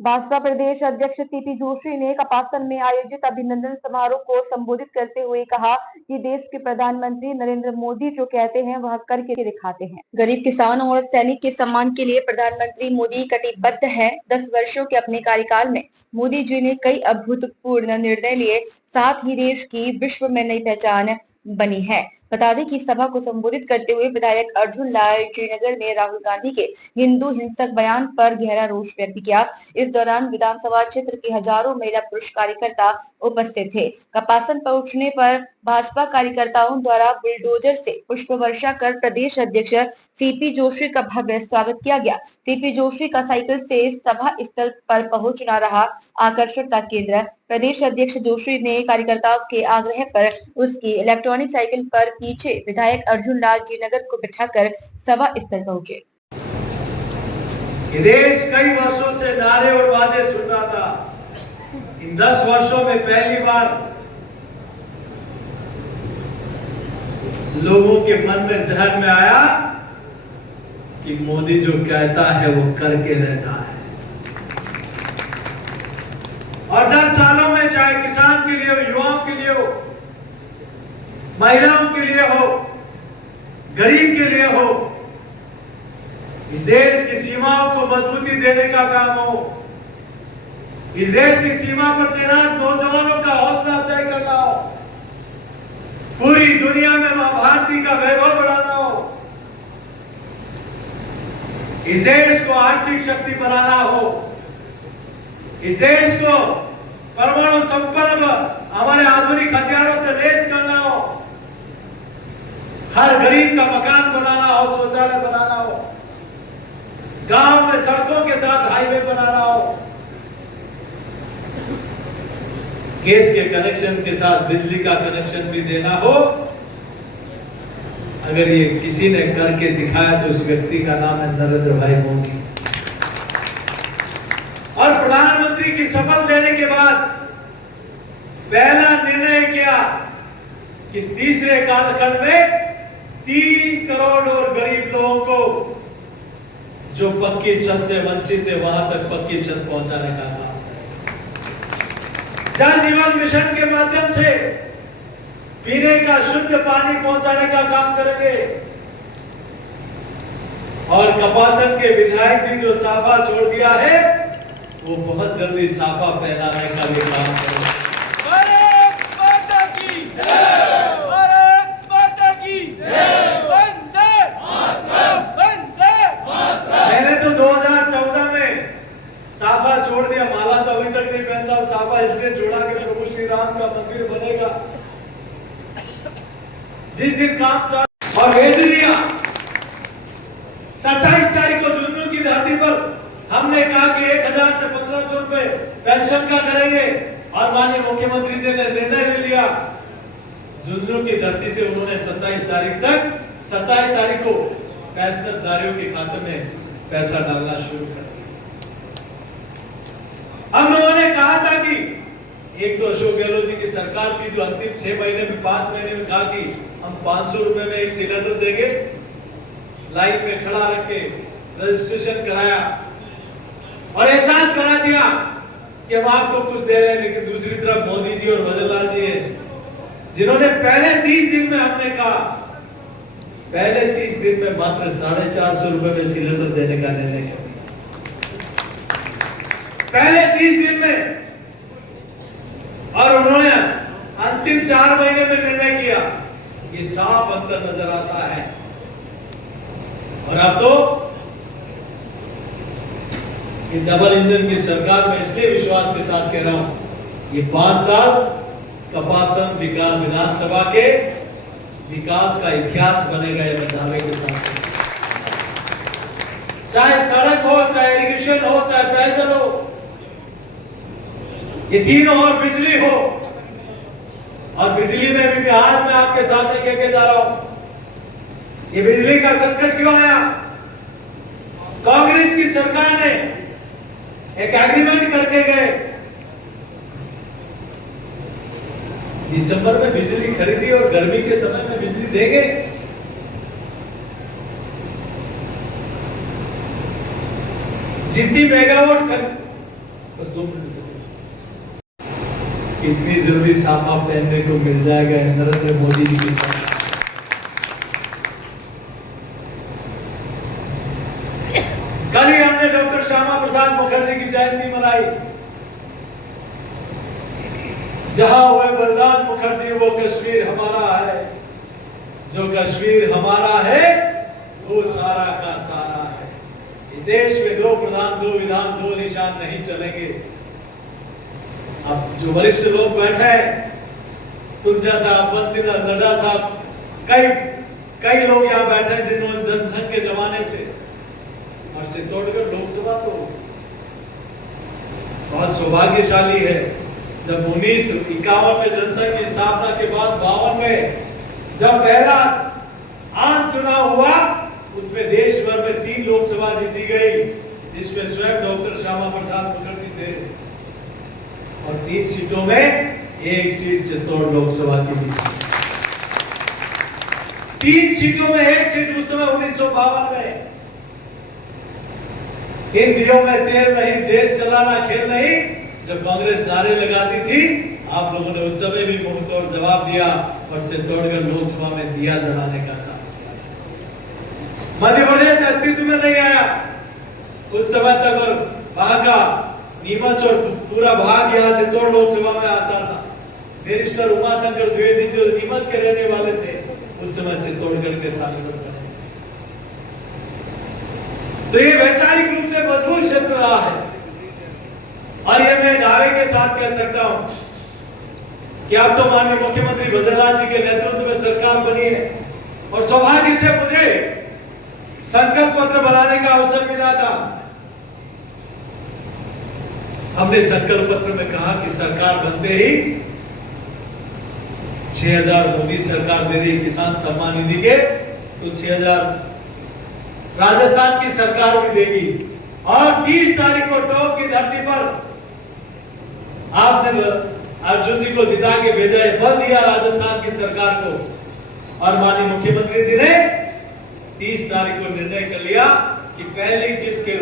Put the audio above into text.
भाजपा प्रदेश अध्यक्ष सीपी जोशी ने कपासन में आयोजित अभिनंदन समारोह को संबोधित करते हुए कहा कि देश के प्रधानमंत्री नरेंद्र मोदी जो कहते हैं वह करके दिखाते हैं। गरीब किसान और सैनिक के सम्मान के लिए प्रधानमंत्री मोदी कटिबद्ध है। 10 वर्षों के अपने कार्यकाल में मोदी जी ने कई अभूतपूर्व निर्णय लिए, साथ ही देश की विश्व में नई पहचान बनी है। बता दें कि सभा को संबोधित करते हुए विधायक अर्जुन लाल श्रीनगर ने राहुल गांधी के हिंदू हिंसक बयान पर गहरा रोष व्यक्त किया। इस दौरान विधानसभा क्षेत्र के हजारों महिला पुरुष कार्यकर्ता उपस्थित थे। कपासन पहुंचने पर भाजपा कार्यकर्ताओं द्वारा बुलडोजर से पुष्प वर्षा कर प्रदेश अध्यक्ष सीपी जोशी का भव्य स्वागत किया गया। सीपी जोशी का साइकिल से सभा स्थल पर पहुंचना रहा आकर्षण का केंद्र। प्रदेश अध्यक्ष जोशी ने कार्यकर्ताओं के आग्रह पर उसकी इलेक्ट्रॉनिक साइकिल पर पीछे विधायक अर्जुन लाल जी नगर को बिठाकर सभा स्थल पहुंचे। देश कई वर्षों से नारे और वादे सुन रहा था। इन 10 वर्षों में पहली बार लोगों के मन में जहन में आया कि मोदी जो कहता है वो करके रहता है। और 10 सालों में चाहे किसान के लिए हो, युवाओं के लिए हो, महिलाओं के लिए हो, गरीब के लिए हो, इस देश की सीमाओं को मजबूती देने का काम हो, इस देश की सीमा पर तैनात नौजवानों का हौसला अफजाई करना हो, पूरी दुनिया में मां भारती का वैभव बढ़ाना हो, इस देश को आर्थिक शक्ति बनाना हो, इस देश को परमाणु संपन्न हमारे आधुनिक हथियारों से लैस करना हो, हर गरीब का मकान बनाना हो, शौचालय बनाना हो, गांव में सड़कों के साथ हाईवे बनाना हो, गैस के कनेक्शन के साथ बिजली का कनेक्शन भी देना हो। अगर ये किसी ने करके दिखाया तो उस व्यक्ति का नाम है नरेंद्र भाई मोदी। और प्रधानमंत्री की शपथ लेने के बाद पहला निर्णय किया कि तीसरे कालखंड में 3 करोड़ और गरीब लोगों को जो पक्की छत से वंचित है वहां तक पक्की छत पहुंचाने का काम। जल जीवन मिशन के माध्यम से पीने का शुद्ध पानी पहुंचाने का काम करेंगे। और कपासन के विधायक जी जो साफा छोड़ दिया है वो बहुत जल्दी साफा पहनाने का भी काम करेंगे। भारत माता की जय, भारत माता की जय, वंदे मातरम, वंदे मातरम। मैंने तो 2014 में साफा छोड़ दिया, माला तो अभी तक नहीं पहनता। साफा इसलिए छोड़ा कि प्रभु श्री राम का मंदिर बनेगा। जिस दिन काम चालू और भेज दिया 27 तारीख को झुंझुनू की धरती पर हमने कहा कि 1000 से 1500 रुपए पेंशन का करेंगे। और माननीय मुख्यमंत्री जी ने निर्णय ले लिया। झुंझुनू की धरती से उन्होंने 27 तारीख को पेंशनधारियों के खाते में पैसा डालना शुरू कर दिया। हम लोगों ने कहा था कि एक तो अशोक गहलोत जी की सरकार थी जो अंतिम 6 महीने में 5 महीने में कहा कि हम 500 रुपए में एक सिलेंडर देंगे। लाइन में खड़ा रख के रजिस्ट्रेशन कराया और एहसास करा दिया कि हम आपको कुछ दे रहे हैं। लेकिन दूसरी तरफ मोदी जी और भजन लाल जी हैं जिन्होंने पहले 30 दिन में, हमने कहा पहले 30 दिन में मात्र 450 रुपए में सिलेंडर देने का निर्णय किया। पहले 30 दिन में। और उन्होंने अंतिम 4 महीने में निर्णय किया। ये साफ अंतर नजर आता है। और अब तो ये डबल इंजन की सरकार में इसलिए विश्वास के साथ कह रहा हूं, ये 5 साल कपासन विधानसभा के विकास का इतिहास बनेगा। ये दावे के साथ, चाहे सड़क हो, चाहे इरिगेशन हो, चाहे पेयजल हो, ये तीनों, और बिजली हो। और बिजली में भी आज मैं आपके सामने कह के जा रहा हूं, ये बिजली का संकट क्यों आया? कांग्रेस की सरकार ने एक एग्रीमेंट करके गए, दिसंबर में बिजली खरीदी और गर्मी के समय में बिजली देंगे। जितनी मेगावाट बस 2 मिनट इतनी जल्दी साफा पहनने को मिल जाएगा नरेंद्र मोदी जी के साथ। कल ही हमने डॉक्टर श्यामा प्रसाद मुखर्जी की जयंती मनाई। जहां हुए बलराम मुखर्जी वो कश्मीर हमारा है, जो कश्मीर हमारा है वो सारा का सारा है। इस देश में 2 प्रधान 2 विधान 2 निशान नहीं चलेंगे। अब जो वरिष्ठ लोग बैठे हैं, तुलजा साहब, बंसीलाल नड्डा साहब, कई लोग यहाँ बैठे हैं जिन्होंने जनसंघ के जमाने से, और चित्तौड़गढ़ लोकसभा तो बहुत सौभाग्यशाली है। जब 1951 में जनसंघ की स्थापना के बाद 52 में जब पहला आम चुनाव हुआ, उसमें देश भर में 3 लोकसभा जीती गई, जिसमें स्वयं डॉक्टर श्यामा प्रसाद मुखर्जी थे, और 3 सीटों में 1 सीट चित्तौड़ लोकसभा की थी। 3 सीटों में 1 सीट उस समय 1952 में। इन दिनों में तेल नहीं, देश चलाना खेल नहीं, जब कांग्रेस नारे लगाती थी, आप लोगों ने उस समय भी मुंह तोड़ जवाब दिया और चित्तौड़गढ़ लोकसभा में दिया जलाने का काम किया। मध्य प्रदेश अस्तित्व में नहीं आया उस समय तक, और वहां का नीमच और पूरा भाग यहाँ चित्तौड़ लोकसभा में आता था। बैरिस्टर उमाशंकर द्विवेदी जो नीमच के रहने वाले थे, उस समय चित्तौड़गढ़ के सांसद बने। तो ये वैचारिक रूप से मजबूत क्षेत्र रहा है, और ये मैं दावे के साथ कह सकता हूं कि अब तो माननीय मुख्यमंत्री भजनलाल जी के नेतृत्व में सरकार बनी है, और सौभाग्य से मुझे संकल्प पत्र बनाने का अवसर मिला था। हमने संकल्प पत्र में कहा कि सरकार बनते ही 6,000 मोदी सरकार दे रही किसान सम्मान निधि के, तो 6,000 राजस्थान की सरकार भी देगी। और 30 तारीख को टॉप की धरती पर आपने अर्जुन जी को जिता के भेजा है, बल दिया राजस्थान की सरकार को, और माननीय मुख्यमंत्री जी ने 30 तारीख को निर्णय कर लिया कि पहली किस्त के